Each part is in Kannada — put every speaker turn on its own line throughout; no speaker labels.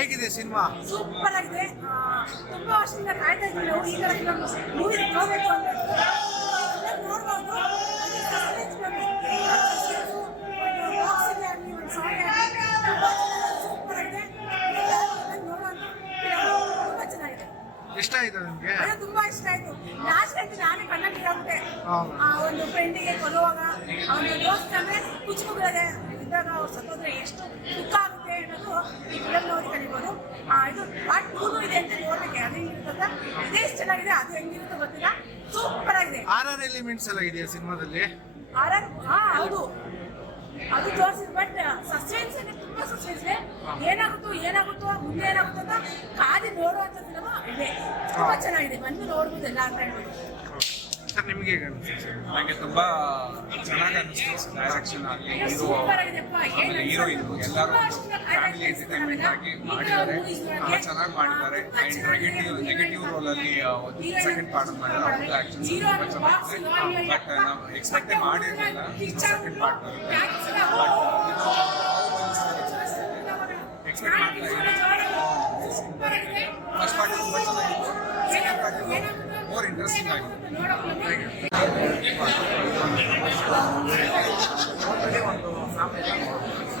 ಹೇಗಿದೆ ಸಿನಿಮಾ?
ಸೂಪರ್ ಆಗಿದೆ. ತುಂಬಾ ವರ್ಷದಿಂದ ಕಾಯ್ತಾ ಇದ್ವಿ ನಾವು ಈ ತರ ಫಿಲಮ್ ಮೂವಿ ನೋಡ್ಬೇಕು ಅಂತ. ನೋಡ್ಬೋದು
ಇಷ್ಟ ಆಯ್ತು ನಿಮ್ಗೆ?
ತುಂಬಾ ಇಷ್ಟ ಆಯ್ತು. ಲಾಸ್ಟ್ ಆಯ್ತು ನಾನೇ ಕಣ್ಣಲ್ಲಿ
ಆಗುತ್ತೆ
ಆ ಒಂದು ಫ್ರೆಂಡಿಗೆ ಕೊಲ್ಲುವಾಗ ಅವನ ದೋಸ್ತ ಅಂದ್ರೆ ಕುಚ್ಕೋಬಿಡದೆ ಇದ್ದಾಗ ಅವ್ರು ಸತ್ತೋದ್ರೆ ಎಷ್ಟು ದುಃಖ ಆಗುತ್ತೆ ಅನ್ನೋದು ಈ ಫಿಲಮ್ ನೋಡಿ ಕಲಿಬೋದು ಆ, ಇದು ಪಾರ್ಟ್ ಟೂನು ಇದೆ ಅಂತ ನೋಡ್ಲಿಕ್ಕೆ ಅದು ಹೆಂಗಿರುತ್ತಂತ ಇದೇ ಇಷ್ಟು ಅದು ಹೆಂಗಿರುತ್ತೆ ಗೊತ್ತಿಲ್ಲ. ಸೂಪರ್ ಆಗಿದೆ.
ಆರ್ ಆರ್ ಎಲಿಮೆಂಟ್ಸ್ ಎಲ್ಲ ಇದೆಯಾ ಸಿನಿಮಾದಲ್ಲಿ?
ಆರ್ ಆರ್ ಹಾ ಹೌದು. ಅದು ತೋರಿಸಿದ್ ಬಟ್ ಸಸ್ಪೆನ್ಸ್ ಇದೆ ತುಂಬಾ ಸಸ್ಪೆನ್ಸ್ ಇದೆ. ಏನಾಗುತ್ತೋ ಏನಾಗುತ್ತೋ ಮುಂದೆ ಏನಾಗುತ್ತೋ ಅಂತ ಕಾದಿ ನೋಡುವಂತ ಸಿನಿಮಾ ಇದೆ. ತುಂಬಾ ಚೆನ್ನಾಗಿದೆ. ಬಂದು ನೋಡ್ಬೋದು ಎಲ್ಲ ಫ್ರೆಂಡ್
ಸರ್ ನಿಮ್ಗೆ
ನನಗೆ ತುಂಬಾ ಚೆನ್ನಾಗಿ ಅನಿಸ್ತು ಡೈರೆಕ್ಷನ್ ಆಗಲಿ ಹೀರೋ ಆಮೇಲೆ ಹೀರೋಯಿನ್ ಎಲ್ಲರೂ ಫ್ಯಾಮಿಲಿ ಎಂಟರ್ಟೈನ್ಮೆಂಟ್ ಆಗಿ ಮಾಡಿದ್ದಾರೆ. ತುಂಬಾ ಚೆನ್ನಾಗಿ ಮಾಡಿದ್ದಾರೆ. ಅಂಡ್ ನೆಗೆಟಿವ್ ನೆಗೆಟಿವ್ ರೋಲಲ್ಲಿ ಒಂದು ಸೆಕೆಂಡ್ ಪಾರ್ಟ್ ಮಾಡಿದ್ದಾರೆ. ಅವ್ರದ್ದು ಆಕ್ಷನ್ ತುಂಬಾ ಚೆನ್ನಾಗಿದೆ. ಬಟ್ ನಾವು ಎಕ್ಸ್ಪೆಕ್ಟೇ ಮಾಡಿರಲಿಲ್ಲ. ಸೆಕೆಂಡ್ ಪಾರ್ಟ್ ಎಕ್ಸ್ಪೆಕ್ಟ್ ಮಾಡ್ತಾ
ಸೂಪರ್ ಆಗಿದೆ
ಫಸ್ಟ್ ಪಾರ್ಟ್ ತುಂಬಾ ಚೆನ್ನಾಗಿತ್ತು ಸೆಕೆಂಡ್ ಪಾರ್ಟ್ ಆಗಿದೆ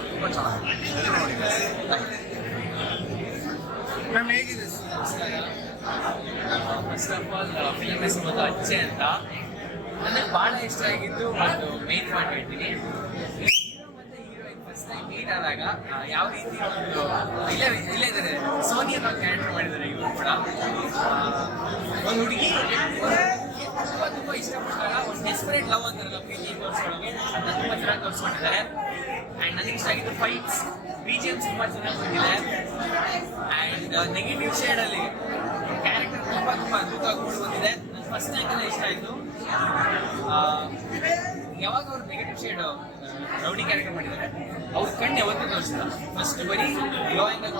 ತುಂಬಾ ಚೆನ್ನಾಗಿದೆ
ಮ್ಯಾಮ್ ಹೇಗಿದೆ
ಫಸ್ಟ್ ಆಫ್ ಆಲ್ ಫಿಲಮ್ ಹೆಸರು ಬಂದು ಅಚ್ಚೆ ಅಂತ ನನಗೆ ಭಾಳ ಇಷ್ಟ ಆಗಿದ್ದು ಒಂದು main heroine first time meet ಆದಾಗ ಯಾವ ರೀತಿ ಒಂದು, ಇಲ್ಲೇ ಇಲ್ಲೇ ಇದ್ದಾರೆ. ಸೋನಿ ಅನ್ನೋ ಕ್ಯಾರೆಕ್ಟರ್ ಮಾಡಿದ್ದಾರೆ ಇವರು ಕೂಡ. ಒಂದು ಹುಡುಗಿ ತುಂಬ ಇಷ್ಟಪಟ್ಟಾಗ ಒಂದು ಡೆಸ್ಪರೇಟ್ ಲವ್ ಅಂತಾರಲ್ಲ ಪ್ರೀತಿ ತೋರಿಸ್ಕೊಳ್ಳೋಕೆ ಅದನ್ನ ತುಂಬ ಚೆನ್ನಾಗಿ ತೋರಿಸ್ಕೊಂಡಿದ್ದಾರೆ. ಆ್ಯಂಡ್ ನನಗೆ ಇಷ್ಟ ಆಗಿದ್ದು ಫೈಟ್ಸ್ ಬಿ ಜಿ ಎಮ್ಸ್ ತುಂಬ ಚೆನ್ನಾಗಿ ಬಂದಿದೆ. ಆ್ಯಂಡ್ ನೆಗೆಟಿವ್ ಶೇಡಲ್ಲಿ ಕ್ಯಾರೆಕ್ಟರ್ ತುಂಬ ತುಂಬ ಅದ್ಭುತ ಮೂಡಿ ಬಂದಿದೆ. ನನ್ನ ಫಸ್ಟ್ ಟೈಮ್ ಇಷ್ಟ ಆಯಿತು. ಯಾವಾಗ ಅವ್ರು ನೆಗೆಟಿವ್ ಶೇಡ್ ರೌಡಿ ಕ್ಯಾರೆಕ್ಟರ್ ಮಾಡಿದ್ದಾರೆ, ಅವ್ರ ಕಣ್ಣು ಯಾವತ್ತೂ ತೋರಿಸಿಲ್ಲ. ಫಸ್ಟ್ ಬರೀ ಲೋ ಆ್ಯಂಗಲ್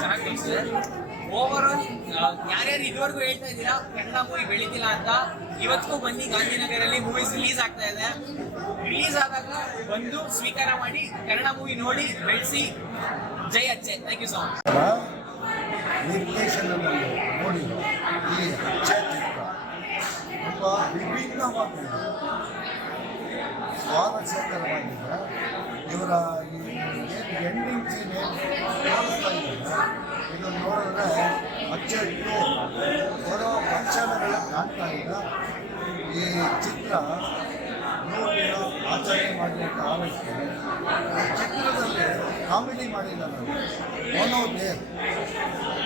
ಚೆನ್ನಾಗಿ ತೋರಿಸಿದೆ. ಓವರ್ ಆಲ್ ಯಾರ್ಯಾರು ಇದುವರೆಗೂ ಹೇಳ್ತಾ ಇದ್ದೀರಾ? ಕನ್ನಡ ಮೂವಿ ಬೆಳೀತಿಲ್ಲ ಅಂತ. ಇವತ್ತಿಗೂ ಬನ್ನಿ, ಗಾಂಧಿನಗರಲ್ಲಿ ಮೂವೀಸ್ ರಿಲೀಸ್ ಆಗ್ತಾ ಇದೆ. ರಿಲೀಸ್ ಆದಾಗ ಬಂದು ಸ್ವೀಕಾರ ಮಾಡಿ ಕನ್ನಡ ಮೂವಿ ನೋಡಿ, ಬೆಳೆಸಿ. ಜೈ ಅಚ್ಚೆ. ಥ್ಯಾಂಕ್ ಯು ಸೊ ಮಚ್
ನಿರ್ದೇಶನದಲ್ಲಿ ನೋಡಿ ಈ ತುಂಬ ವಿಭಿನ್ನವಾಗಿದೆ. ಸ್ವಾರಸ್ಯಕರವಾಗಿದೆ. ಇವರ ಎಂಡಿಂಗ್ ಸೀನ್ ಇದು ನೋಡಿದ್ರೆ ಅಚ್ಚಟ್ಟು ಬರೋ ಲಕ್ಷಣಗಳು ಕಾಣ್ತಾ ಇಲ್ಲ. ಈ ಚಿತ್ರ ನೋಡಿ ಆಚರಣೆ ಮಾಡಲಿಕ್ಕೆ ಆವಶ್ಯಕ ಈ ಚಿತ್ರದಲ್ಲಿ ಕಾಮಿಡಿ ಮಾಡಿಲ್ಲ ನಾವು ಮನೋದೇವ್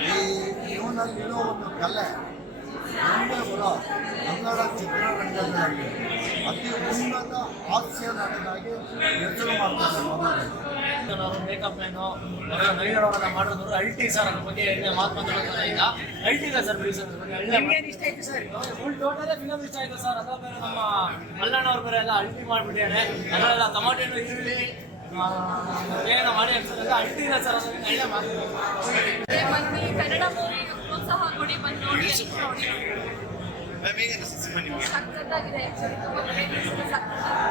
ಈ ಇವನಲ್ಲಿರೋ ಒಂದು ಕಲೆ. ಮುಂದೆ ಬರೋ ಕನ್ನಡ ಚಿತ್ರರಂಗದಲ್ಲಿ ಅತಿ ಉನ್ನತ ಹಾಸ್ಯ ನಟನಾಗಿ ಹೆಸರು ಮಾಡ್ತಾರೆ
ಮೇಕಪ್ ಮ್ಯಾನು ನವೀನ ಮಾಡೋದು ಅಲ್ಟಿ ಸರ್ ಅದ್ರ ಬಗ್ಗೆ ಎಣ್ಣೆ ಮಾತು ಮಾತಾಡೋದಲ್ಲ ಈಗ ಅಲ್ಟಿ ಇಲ್ಲ ಸರ್ ಪ್ಲೀಸ್ ಅದ್ರ ಬಗ್ಗೆ
ಇಷ್ಟ ಆಯ್ತು ಸರ್
ಫುಲ್ ಟೋಟಲ್ ಫಿಲಮ್ ಇಷ್ಟ ಆಯ್ತು ಸರ್ ಅದ ಬೇರೆ ನಮ್ಮ ಮಲ್ಲಣ್ಣ ಅವ್ರ ಬೇರೆ ಎಲ್ಲ ಅಲ್ಟಿ ಮಾಡಿಬಿಟ್ಟಿದ್ದಾರೆ ಅದರಲ್ಲೆಲ್ಲ ಟಮಾಟೆ ಹಣ್ಣು ಈರುಳ್ಳಿ ಏನೋ ಮಾಡಿ ಅನ್ಸೋದಲ್ಲ ಅಲ್ಟಿ ಇಲ್ಲ ಸರ್ ಅದ್ರ ಒಳ್ಳೆ ಮಾತು
ಬನ್ನಿ ಕನ್ನಡ ಮೂವಿ ಪ್ರೋತ್ಸಾಹ ಕೊಡಿ ಬಂದು ನೋಡಿ. ನೋಡಿ
ಮ್ಯಾಮ್ ಹೇಗೆ ಅನಿಸ್ತು ಸಿನಿಮಾ ನಿಮಗೆ
ಸಖತ್ತಾಗಿದೆ ಆ್ಯಕ್ಚುಲಿ ತುಂಬ ಸಖತ್ತಾಗಿದೆ ಆ್ಯಕ್ಟಿಂಗ್